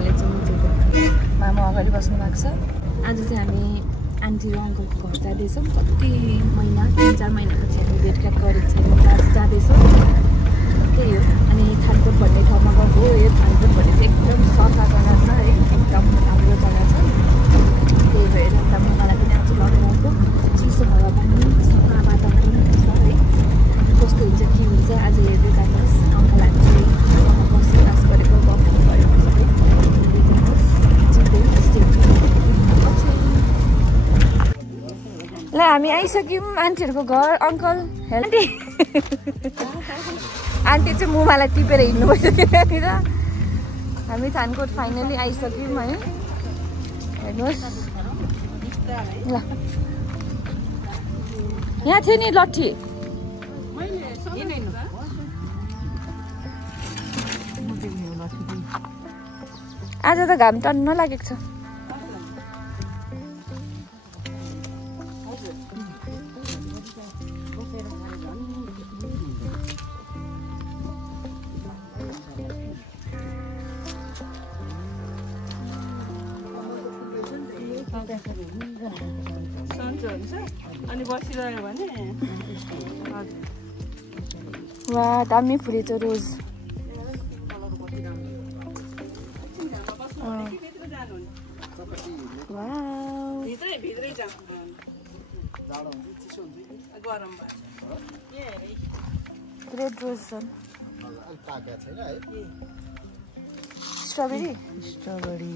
अङ्कलले चाहिँ मामा अगाडि बस्नु भएको छ। आज चाहिँ हामी आन्टी र अङ्कलको घर जाँदैछौँ। कति महिना 3-4 महिनापछि हामी भेटघाट गरेको छैन, आज जाँदैछौँ। त्यही हो। अनि थानकोट भन्ने ठाउँमा गएको। यो थानकोट भन्ने चाहिँ एकदम सफा जग्गा छ है, एकदम राम्रो जग्गा छ। त्यही भएर मलाई पनि आज लगेर आएको। चिसो हावापानी, सफा वातावरण छ है। कस्तो हुन्छ के हुन्छ आज हेर्दै जानुहोस्। अङ्कल आन्टी बसिरहेको गरेको गफ गरेको सबै हेर्दै जानुहोस्। ल हामी आइसक्यौँ आन्टीहरूको घर। अङ्कल आन्टी आन्टी चाहिँ मुमालाई टिपेर हिँड्नु भइसक्यो यहाँनिर। हामी थानकोट फाइनली आइसक्यौँ है। हेर्नुहोस् ल, यहाँ थियो नि लट्ठी। आज त घाम टन्न लागेको छ। अनि बसिरह्यो भने वा दामी फुलेछ रोज। रेड रोज छन्। स्ट्रबेरी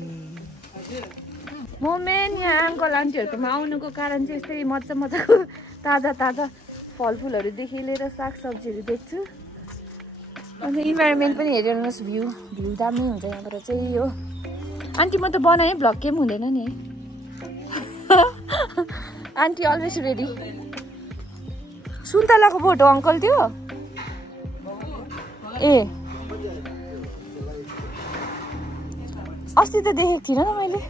मोमेन्ट यहाँ अङ्कल आन्टीहरूकोमा आउनुको कारण चाहिँ यस्तै मजाको ताजा फलफुलहरूदेखि लिएर सागसब्जीहरू देख्छु। अन्त इन्भाइरोमेन्ट पनि हेरिरहनुहोस्। भ्यू दामी हुन्छ यहाँबाट चाहिँ हो। आन्टी म त बनाएँ भ्लग केही पनि हुँदैन नि है। Aunty always ready. सुन्तलाको बोट हो अङ्कल त्यो? ए अस्ति त देखेको थिइनँ त मैले।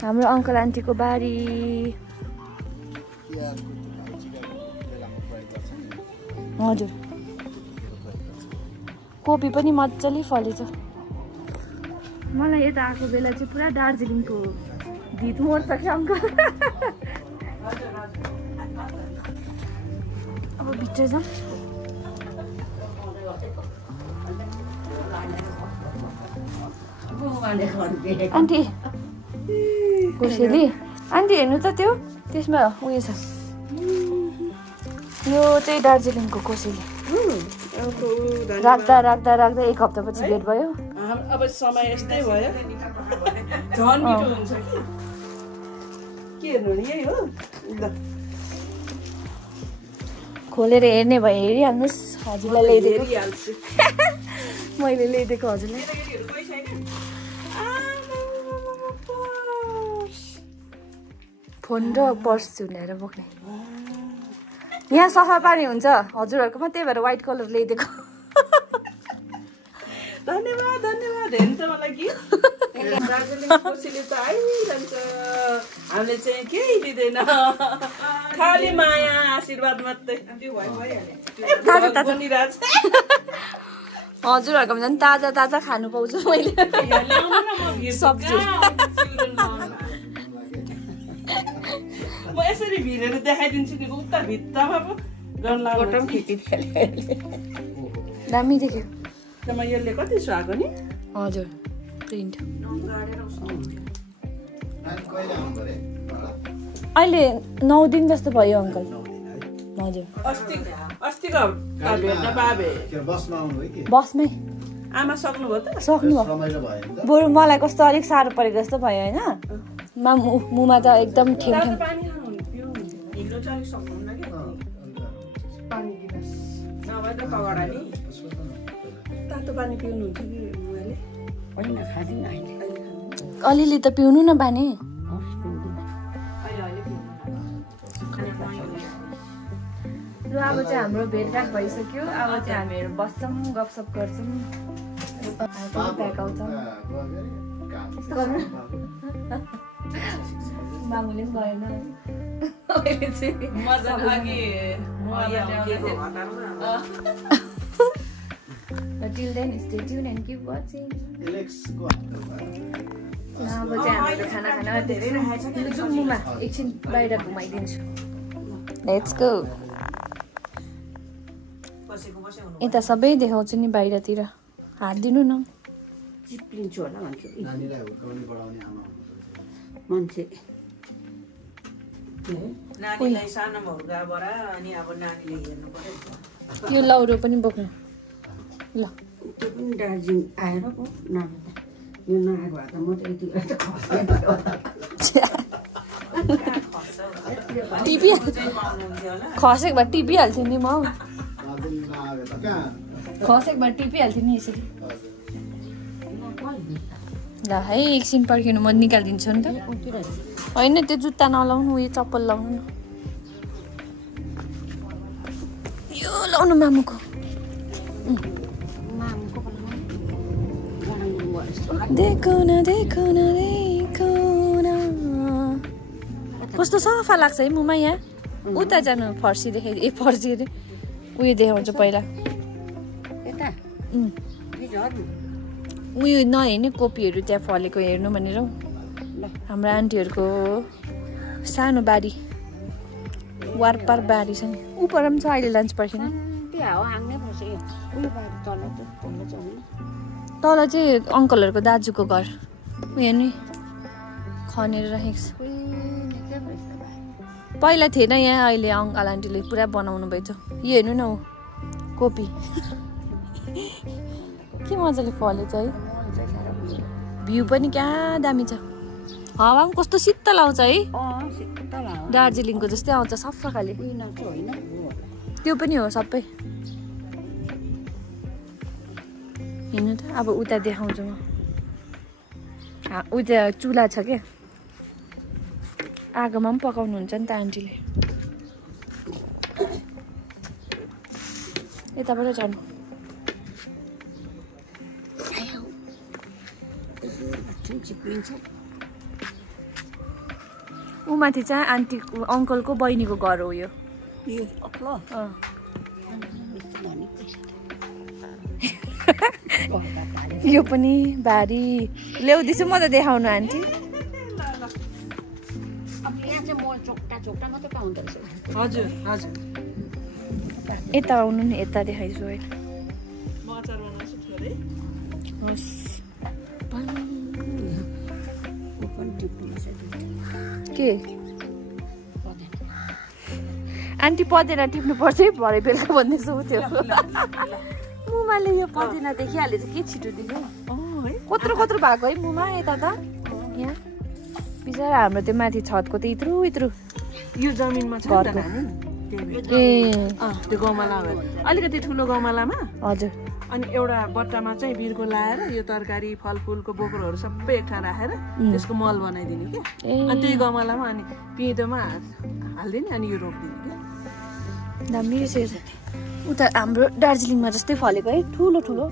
हाम्रो अङ्कल आन्टीको बारी। हजुर कोपी पनि मजाले फलेछ। मलाई यता आएको बेला चाहिँ पुरा दार्जिलिङको भित मर्छ क्या अङ्कल। अब भित्र जाउँ। आन्टी कोसेली आन्टी हेर्नु त त्यो त्यसमा उयो छ। यो चाहिँ दार्जिलिङको कोसेली। राख्दा राख्दा राख्दा 1 हप्तापछि भेट भयो। अब समय यस्तै भयो। झन् मिठो हुन्छ के हेर्नु नि यही हो। ल खोलेर हेर्ने भए हेरिहाल्नुहोस्। हजुरलाई ल्याइदिएको मैले ल्याइदिएको हजुरलाई। फोन र पर्स झुन्डाएर बोक्ने। यहाँ सफा पानी हुन्छ हजुरहरूकोमा, त्यही भएर व्हाइट कलर ल्याइदिएको। धन्यवाद धन्यवाद। हेर्नु त मलाई कि दार्जिलिङ कोसेली त आइरहन्छ। हामीले चाहिँ केही दिँदैन, खालि माया आशीर्वाद मात्रै। हजुरहरूकोमा झन् ताजा खानु पाउँछु मैले सब्जी। म यसरी भिरेर देखाइदिन्छु नि उता भित्तामा पो गर्न दामी देख्यो। यसले कति सुहाएको नि। हजुर प्रिन्ट अहिले 9 दिन जस्तो भयो अङ्कल। हजुर अस्तिको भेट्न बाबे बसमै आमा सक्नुभयो त? सक्नुभयो। बरु मलाई कस्तो अलिक साह्रो परेको जस्तो भयो होइन। मुमा त एकदम ठेम अलिअलि त पिउनु न बानी। ल अब चाहिँ हाम्रो भेटघाट भइसक्यो। अब चाहिँ हामीहरू बस्छौँ, गफसफ गर्छौँ, ब्याक आउँछौँ। मामुले पनि गएन। अहिले चाहिँ मजा लागि Till then, stay tuned and keep watching. अब चाहिँ हामीले खाना जुम्मुमा एकछिन बाहिर घुमाइदिन्छु लेट्स गो यता सबै देखाउँछु नि बाहिरतिर हात दिनु न चिप्लिन्छु होला भन्छु मान्छे नानीलाई सानो भौगाबाट अनि अब नानीले हेर्नु पर्यो यो लौरो पनि बोक्नु ल त्यो पनि दार्जिलिङ आएर पो नआएको यो नआएको भए त म त यति खसेको भए टिपिहाल्थ्यो नि म खसेको भए टिपिहाल्थ्यो नि यसरी ल है एकछिन पर्खिनु म निकालिदिन्छु नि त होइन त्यो जुत्ता नलाउनु यो चप्पल लाउनु न यो लाउनु मामुको देखो न देखो न देखो न कस्तो सफा लाग्छ है मुमा यहाँ उता जानु फर्सी देखाइ फर्सी अरे उयो देखाउँछु पहिला उयो नहेर्ने कोपीहरू त्यहाँ फलेको हेर्नु भनेर हाम्रो आन्टीहरूको सानो बारी वारपार बारी छ नि उपर पनि छ अहिले लन्च पर्खिन तल चाहिँ अङ्कलहरूको दाजुको घर उयो नि खनेर राखेको छ पहिला थिएन यहाँ अहिले अङ्कल आन्टीले पुरा बनाउनु भएछ यो हेर्नु न कोपी के मजाले फलेछ है भ्यू पनि क्या दामी छ हावा पनि कस्तो शीतल आउँछ है दार्जिलिङको जस्तै आउँछ सफा खाले त्यो पनि हो सबै हेर्नु त अब उता देखाउँछु म उता चुला छ क्या आगोमा पनि पकाउनुहुन्छ नि त आन्टीले यताबाट जानु ऊ माथि चाहिँ आन्टी अङ्कलको बहिनीको घर हो यो यो पनि बारी ल्याउँदैछु म त देखाउनु आन्टी हजुर हजुर यता आउनु नि यता देखाइछु है के आन्टी पदेना टिप्नु पर्छ है भरे बेलुका भन्दैछु त्यो मुमाले यो पदेना देखिहाले चाहिँ के छिटो दिनु कत्रो कत्रो भएको है मुमा यता त यहाँ बिचरा हाम्रो त्यो माथि छतको त इत्रु इत्रु यो जमिनमा छ नि त ए त्यो गमला अलिकति ठुलो गमलामा हजुर अनि एउटा बट्टामा चाहिँ बिर्को लाएर यो तरकारी फलफुलको बोक्रोहरू सबै एक ठाउँ राखेर त्यसको मल बनाइदिने क्या अनि त्यही गमलामा अनि पिँधोमा हालिदिने अनि यो रोपिदिने क्या दामी रहेछ उता हाम्रो दार्जिलिङमा जस्तै फलेको है ठुलो ठुलो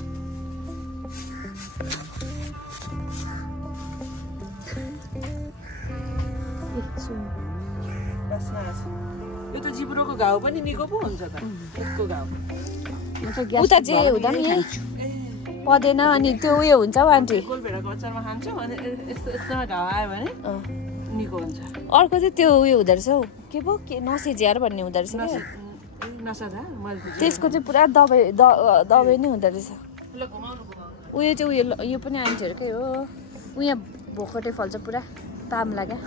यो त जिब्रोको घाउ पनि निको पो हुन्छ त यसको घाउ उता चाहिँ हुँदा पनि पदेन अनि त्यो उयो हुन्छ हौ आन्टी गोलभेडाको अचारमा खान्छौँ अनि यस्तोमा घाउ आयो भने निको हुन्छ अर्को चाहिँ त्यो उयो हुँदो रहेछ हौ के पो के नसेझ्यार भन्ने हुँदो रहेछ क्या त्यसको चाहिँ पुरा दबाई नै हुँदो रहेछ उयो चाहिँ यो पनि आन्टीहरूकै हो उयो भोकटे फल्छ पुरा पाम लाग्यो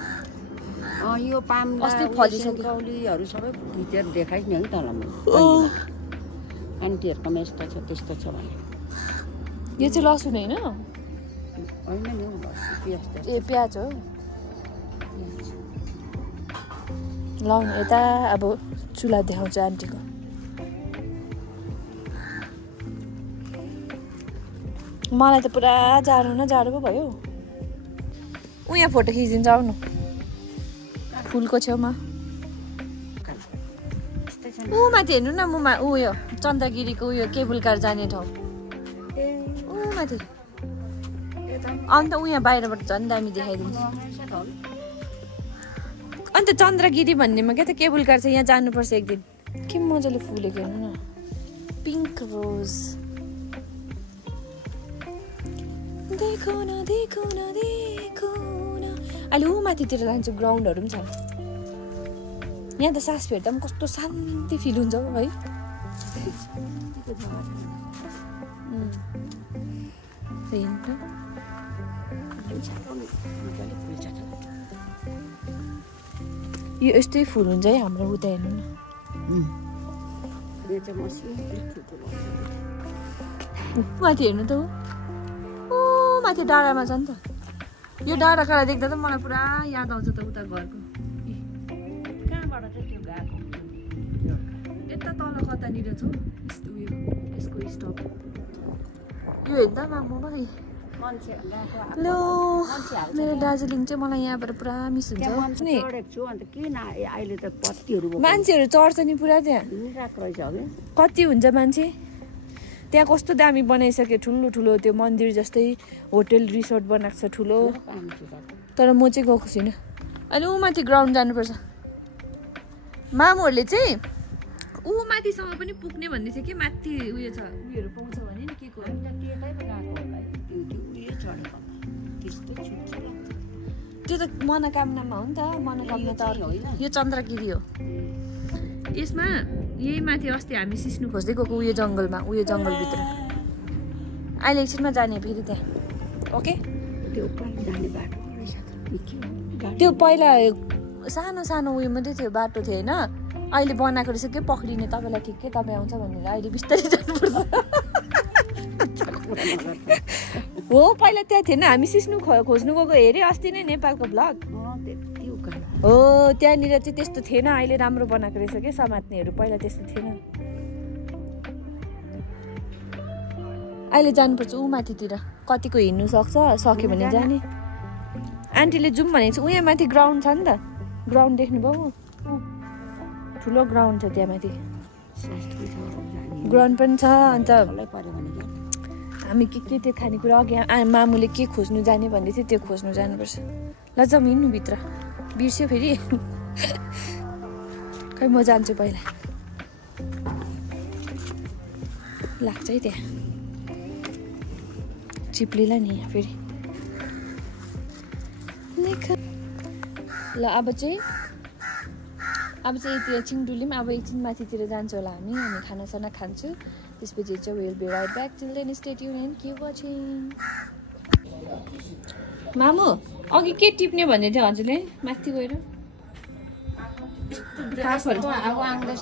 यो पाम अस्ति फलिसक्यो कौलीहरू सबै भित्र देखाइने है तलमा आन्टीहरूकोमा यस्तो छ त्यस्तो छ भने यो चाहिँ लसुन होइन नि ए प्याज हो लाउनु यता अब चुला देखाउँछ आन्टीको मलाई त पुरा जाडो न जाडो पो भयो यहाँ फोटो खिचिदिन्छ आउनु फुलको छेउमा ऊ माथि हेर्नु न मुमा उयो चन्द्रगिरीको उयो केबुल कार जाने ठाउँ ऊ माथि अन्त उयो बाहिरबाट झन् दामी देखाइदिन्छ अन्त चन्द्रगिरी भन्नेमा क्या त केबुल कार छ यहाँ जानुपर्छ एक दिन के मजाले फुलेको हेर्नु न पिङ्क रोज देखो न देखो न देखो न अहिले ऊ माथितिर जान्छु ग्राउन्डहरू पनि छ यहाँ त सास फेर्दा पनि कस्तो शान्ति फिल हुन्छ है यो यस्तै फुल हुन्छ है हाम्रो उता हेर्नु न माथि हेर्नु त ऊ माथि डाँडामा छ नि त यो डाँडा काँडा देख्दा त मलाई पुरा याद आउँछ त उता घरको कहाँबाट चाहिँ त्यो गएको यता तल कतानिर छ उयो यसको स्टप यो हेर्दा म भाइ लो मेरो दार्जिलिङ चाहिँ मलाई यहाँबाट पुरा मिस हुन्छ मान्छेहरू चढ्छ नि पुरा त्यहाँ कति हुन्छ मान्छे त्यहाँ कस्तो दामी बनाइसक्यो ठुलो ठुलो त्यो मन्दिर जस्तै होटेल रिसोर्ट बनाएको छ ठुलो तर म चाहिँ गएको छुइनँ अनि ऊ माथि ग्राउन्ड जानुपर्छ मामुहरूले चाहिँ ऊ माथिसम्म पनि पुग्ने भन्दै थियो कि माथि उयो छ उयोहरू पाउँछ भने नि के को त्यो त मनोकामनामा हो नि त मनोकामना त यो चन्द्रगिरी हो यसमा यही माथि अस्ति हामी सिस्नु खोज्दै गएको उयो जङ्गलमा उयो जङ्गलभित्र अहिले एकछिनमा जाने फेरि त्यहाँ ओके त्यो पहिला सानो सानो उयो मात्रै थियो बाटो थियो होइन अहिले बनाएको रहेछ के पक्रिने तपाईँलाई ठिकै तपाईँ आउँछ भनेर अहिले बिस्तारै जानुपर्छ हो पहिला त्यहाँ थिएन हामी सिस्नु खोज्नु गएको हेरेँ अस्ति नै नेपालको ब्लग हो त्यहाँनिर चाहिँ त्यस्तो थिएन अहिले राम्रो बनाएको रहेछ क्या समात्नेहरू पहिला त्यस्तो थिएन अहिले जानुपर्छ ऊ माथितिर कतिको हिँड्नु सक्यो भने जाने आन्टीले जाउँ भनेको छ उहाँ माथि ग्राउन्ड छ नि त ग्राउन्ड देख्नुभयो ठुलो ग्राउन्ड छ त्यहाँ माथि ग्राउन्ड पनि छ अन्त हामी के त्यो खानेकुरा अघि मामुले के खोज्नु जाने भन्दै थियो त्यो खोज्नु जानुपर्छ ल जाउँ हिँड्नु भित्र बिर्स्यो फेरि खै म जान्छु पहिला लाग्छ है त्यहाँ चिप्लीला नि यहाँ फेरि ल अब चाहिँ यतिर चिङडुली पनि अब एकछिन माथितिर जान्छ होला हामी अनि खानासाना खान्छु त्यसपछि चाहिँ will be right back till then stay tuned and keep watching मामु अघि के टिप्ने भन्दै थियो हजुरले माथि गएर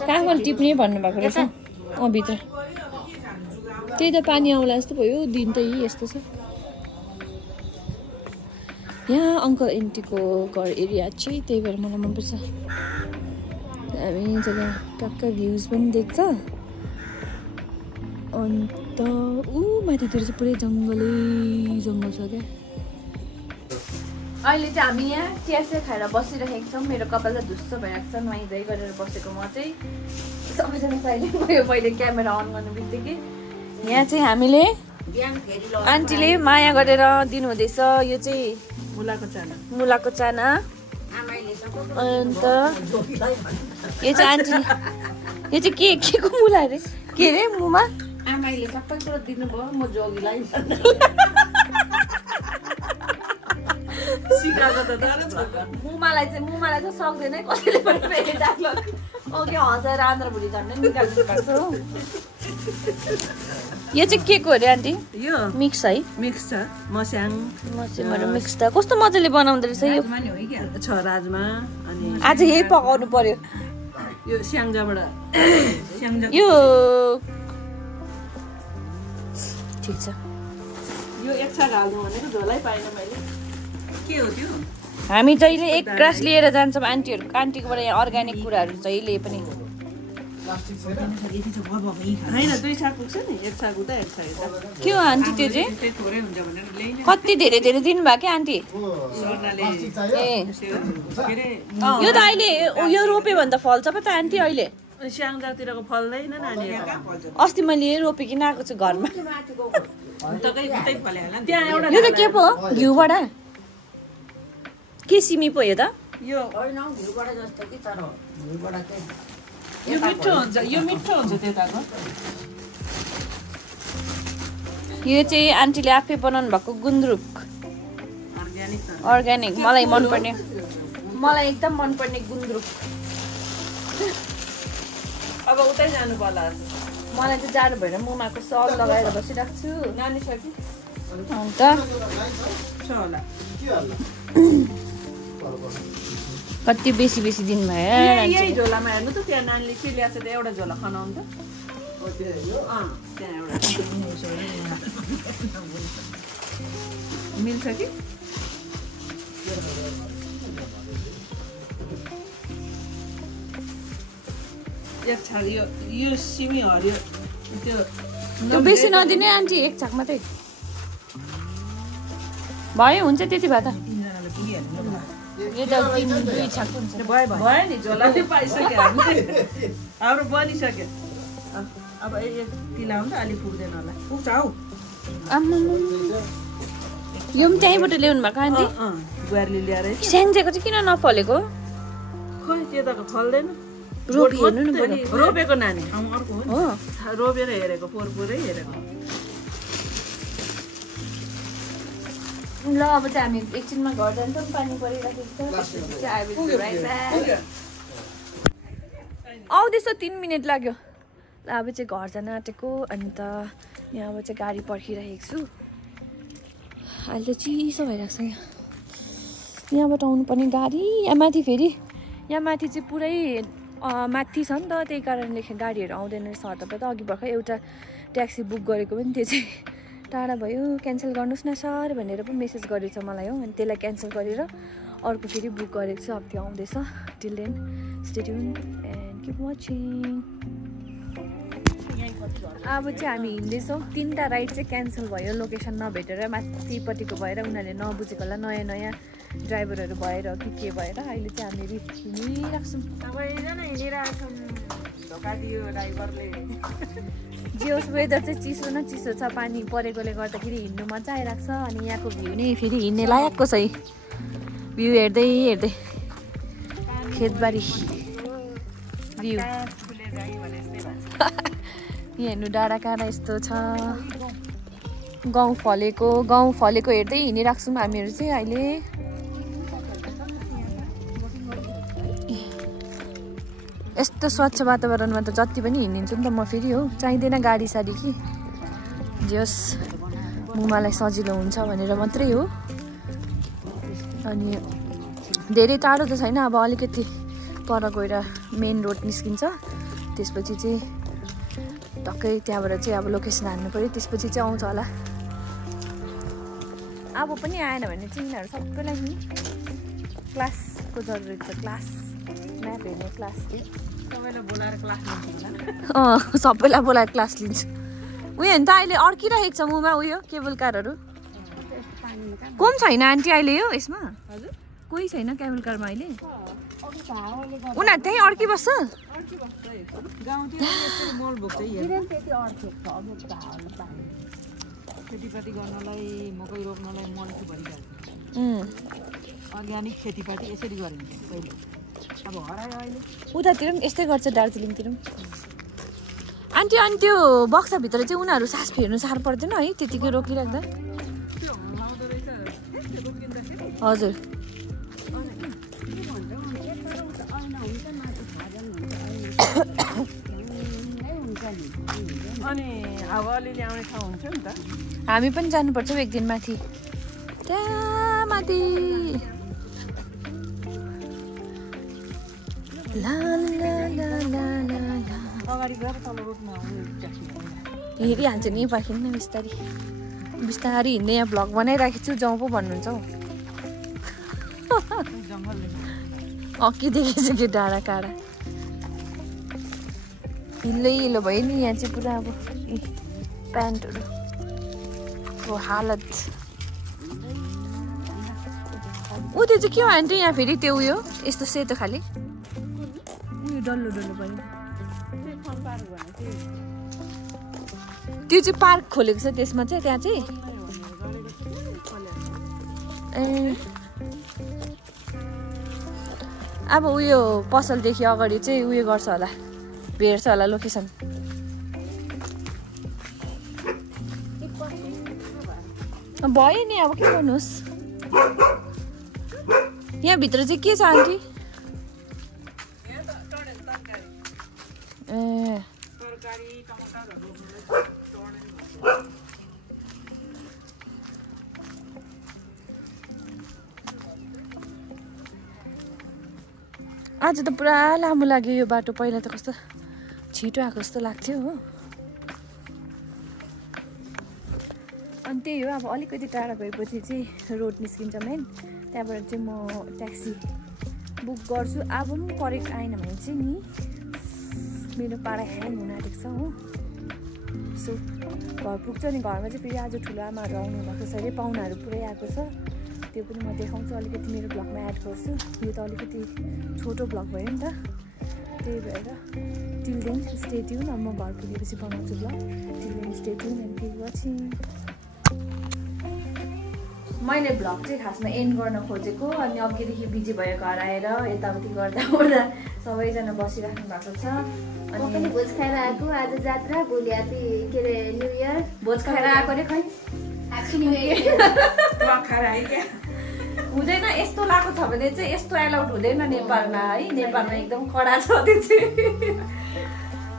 काफल टिप्ने भन्नुभएको रहेछ भित्र त्यही त पानी आउला जस्तो भयो दिन त यस्तो छ यहाँ अङ्कल एन्टीको घर एरिया चाहिँ त्यही भएर मलाई मनपर्छ हामी जग्गा टक्क भ्युज पनि देख्छ अन्त ऊ माथितिर चाहिँ पुरै जङ्गलै जङ्गल छ क्या अहिले चाहिँ हामी यहाँ चिया खाएर बसिरहेको छौँ मेरो कपाल त धुस्सो भइरहेको छ नुहाइधुवाइ गरेर बसेको म चाहिँ सबैजना साइलेन्ट भयो पहिले क्यामेरा अन गर्नु बित्तिकै यहाँ चाहिँ हामीले आन्टीले माया गरेर दिनुहुँदैछ यो चाहिँ मुलाको चाना अन्त यो चाहिँ आन्टी यो चाहिँ के को मुला अरे के अरे मुमा आमाले सबै कुरो दिनुभयो म जोगीलाई मुमालाई चाहिँ सक्दैन कसैले पनि अघि हँसाएर आन्द्र भुली झन्डै निकाल्नु भएको छ यो चाहिँ के को अरे आन्टी यो मिक्स है मिक्स छ मस्याङहरू मिक्स त कस्तो मजाले बनाउँदो रहेछ यो छ राजमा अनि आज यही पकाउनु पर्यो यो स्याङ्जाबाट यो ठिक छ यो एक साग हाल्नु भनेको झोलै पाएन मैले के हो त्यो हामी जहिले एक ग्रास लिएर जान्छौँ आन्टीकोबाट यहाँ अर्ग्यानिक कुराहरू जहिले पनि होइन दुई साग पुग्छ नि एक साग उता एक साग के हो आन्टी त्यो चाहिँ थोरै हुन्छ भनेर ल्याइन कति धेरै धेरै दिनुभयो क्या आन्टी सर्नाले ए यो त अहिले यो रोप्यो भने त फल्छ पो त आन्टी अहिले स्याङ्जातिरको फल्दैन नानी अस्ति मैले रोपिकन आएको छु घरमा त्यहाँ एउटा यो त के पो घिउबाट के सिमी पो यो त यो होइन घिउबाट जस्तो कि तर घिउबाट चाहिँ यो मिठो हुन्छ त्यताको यो चाहिँ आन्टीले आफै बनाउनु भएको गुन्द्रुक अर्ग्यानिक मलाई मनपर्ने मलाई एकदम मनपर्ने गुन्द्रुक अब उतै जानु पर्ला मलाई चाहिँ जाडो भएर मुमाको सल लगाएर बसिरहेको छु नानी छ कि अन्त छ होला कति बेसी दिन भयो यही झोलामा हेर्नु त त्यहाँ नानीले के ल्याएको छ त एउटा झोला खनाउनु त त्यहाँ एउटा मिल्छ कि एक छाक यो सिमी हरियो त्यो बेसी नदिने आन्टी एक छाक मात्रै भयो हुन्छ त्यति भए त यो त 2 छाक हुन्छ भयो नि झोला चाहिँ पाइसक्यो हामीले हाम्रो बनिसक्यो अब यति लाउँ त अलि पुग्दैन होला पुग्छ हौ यो पनि त्यहीँबाट ल्याउनु भएको आन्टी गुवारले ल्याएर स्यान्जेको चाहिँ किन नफलेको खोइ त्यो त फल्दैन रोपेको नानी हो रोपेर हेरेको पोरपोरै हेरेको ल अब चाहिँ हामी एकछिनमा घर जान्छौँ पानी परिराखेको छ आउँदैछ 3 मिनट लाग्यो ल अब चाहिँ घर जान आँटेको अन्त यहाँ अब चाहिँ गाडी पर्खिरहेको छु अहिले त चिसो भइरहेको छ यहाँबाट आउनुपर्ने गाडी यहाँ माथि फेरि यहाँ माथि चाहिँ पुरै माथि छ नि त त्यही कारणले गाडीहरू आउँदैन रहेछ हतपत अघि भर्खर एउटा ट्याक्सी बुक गरेको पनि त्यो चाहिँ टाढा भयो क्यान्सल गर्नुहोस् न सर भनेर पनि मेसेज गरेछ मलाई हो अनि त्यसलाई क्यान्सल गरेर अर्को फेरि बुक गरेको छु अब त्यो आउँदैछ till then stay tuned and keep watching अब चाहिँ हामी हिँड्दैछौँ 3टा राइड चाहिँ क्यान्सल भयो लोकेसन नभेटेर माथिपट्टिको भएर उनीहरूले नबुझेको होला नयाँ ड्राइभरहरू भएर के भएर अहिले चाहिँ हामी हिँडिरहेको छौँ सबैजना हिँडिरहेको छौँ धोका दियो ड्राइभरले जे होस् वेदर चाहिँ चिसो न चिसो छ पानी परेकोले गर्दाखेरि हिँड्नु मजा आइरहेको छ अनि यहाँको भ्यू नै फेरि हिँड्ने लायकको छ भ्यू हेर्दै खेतबारी भ्यू यहाँ हेर्नु डाँडाकाँडा यस्तो छ गाउँ फलेको हेर्दै हिँडिरहेको छौँ हामीहरू चाहिँ अहिले यस्तो स्वच्छ वातावरणमा त जति पनि हिँडिन्छु नि त म फेरि हो चाहिँदैन गाडी साडी कि जे होस् मुमालाई सजिलो हुन्छ भनेर मात्रै हो अनि धेरै टाढो त छैन अब अलिकति पर गएर मेन रोड निस्किन्छ त्यसपछि चाहिँ टक्कै त्यहाँबाट चाहिँ अब लोकेसन हाल्नु पऱ्यो त्यसपछि चाहिँ आउँछ होला अब पनि आएन भने चाहिँ यिनीहरू सबैलाई नि क्लासको जरुरत छ क्लास म्याप हेर्ने क्लास सबैलाई बोलाएर क्लास लिन्छु उयो नि त अहिले अड्किरहेको छ मुमा उयो केबल कारहरू कोही छैन आन्टी अहिले यो यसमा कोही छैन केबल कारमा अहिले उनीहरू त्यहीँ अड्किबस्छ खेतीपाती गर्नलाई मकै रोप्नलाई मल भरिहाल्छ अर्ग्यानिक खेतीपाती यसरी गरिन्छ पहिले अब हरायो अहिले उतातिर पनि यस्तै गर्छ दार्जिलिङतिर पनि आन्टी अनि त्यो बक्साभित्र चाहिँ उनीहरू सास फेर्नु साह्रो पर्दैन है त्यतिकै रोकिराख्दा हजुर अनि हावा अलिअलि आउने ठाउँ हुन्छ नि त हामी पनि जानुपर्छ एक दिन माथि त्यहाँ माथि हेरिहाल्छ नि पाखिन्न बिस्तारी बिस्तारी हिँड्ने यहाँ भ्लग बनाइराखेको छु जाउँ पो भन्नुहुन्छ हौ अघि देखेको कि डाँडा काँडा हिलो भयो नि यहाँ चाहिँ पुरा अब प्यान्टहरूको हालत ऊ त्यो चाहिँ के हो आन्टी यहाँ फेरि त्यो उयो यस्तो सेतो खाले उयो डल्लो भयो त्यो चाहिँ पार्क खोलेको छ त्यसमा चाहिँ त्यहाँ चाहिँ ए अब उयो पसलदेखि अगाडि चाहिँ उयो गर्छ होला, भेट्छ होला लोकेसन। भयो नि अब के गर्नुहोस्। यहाँभित्र चाहिँ के छ आन्टी? ए आज त पुरा लामो लाग्यो यो बाटो। पहिला त कस्तो छिटो आएको जस्तो लाग्थ्यो हो। अनि त्यही हो, अब अलिकति टाढा भएपछि चाहिँ रोड निस्किन्छ मेन, त्यहाँबाट चाहिँ म ट्याक्सी बुक गर्छु। अब पनि करेक्ट आएन भने चाहिँ नि मेरो पारा ह्याङ हुन आँटेको छ हो। सो घर पुग्छ नि। घरमा चाहिँ फेरि आज ठुलो आमाहरू आउनु भएको छ अरे, पाहुनाहरू पुरै आएको छ। त्यो पनि म देखाउँछु, अलिकति मेरो ब्लगमा एड गर्छु। यो त अलिकति छोटो ब्लग भयो नि त, त्यही भएर टिल देन स्टे ट्युन। अब म घर पुगेपछि बनाउँछु blog. Till then stay tuned and keep watching. मैले ब्लग चाहिँ खासमा एन्ड गर्न खोजेको, अनि अघिदेखि बिजी भयो घर आएर यताउति गर्दा ओर्दा सबैजना बसिराख्नु भएको छ। अनि भोज खाएर आएको, आज जात्रा, भोलि हापी के अरे न्यु इयर। भोज खाएर आएको रे खै ह्याप्पी न्यु इयर खाएर आयो क्या हुँदैन। यस्तो लागेको छ भने चाहिँ यस्तो एलाउड हुँदैन नेपालमा है। नेपालमा एकदम कडा छ त्यो चाहिँ।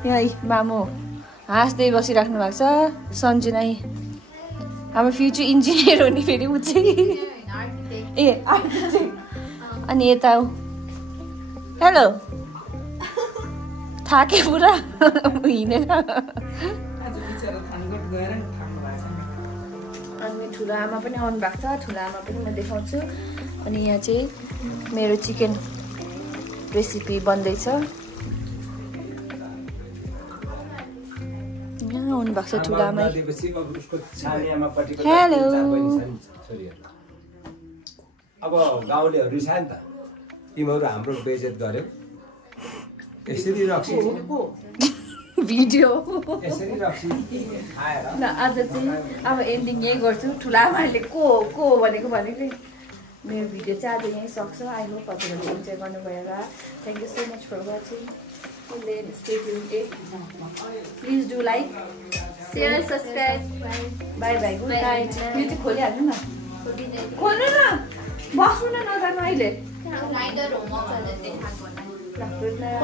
यहाँ मामु हाँस्दै बसिराख्नु भएको छ। सन्जुना हाम्रो फ्युचर इन्जिनियर हो नि फेरि ऊ चाहिँ। ए अनि यता हेलो थाके पुरा हिँडेर। अनि ठुलो आमा पनि आउनु भएको छ, ठुलो आमा पनि म देखाउँछु। अनि यहाँ चाहिँ मेरो चिकन रेसिपी बन्दैछ। यहाँ आउनु भएको छ ठुलो आमा। हेलो। अब गाउँलेहरू रिसायो नि त, तिमीहरू हाम्रो बेइज्जत गर्यो। यसरी रक्सी भिडियो यसरी रक्सी आएर न आज चाहिँ अब एन्डिङ यही गर्छु। ठुलो आमाहरूले को भनेको मेरो भिडियो चाहिँ आज यहीँ सक्छ। आई होप हजुरहरूले इन्जोय गर्नुभयो होला। Thank you so much for watching. Stay tuned. Please do like, share, subscribe. Bye bye. Good night. यो चाहिँ खोलिहाल्नु न। खोल्नु न, बस्नु न नजानु अहिले। लाइटर हो म चल्दै देखाएको होला। Good night.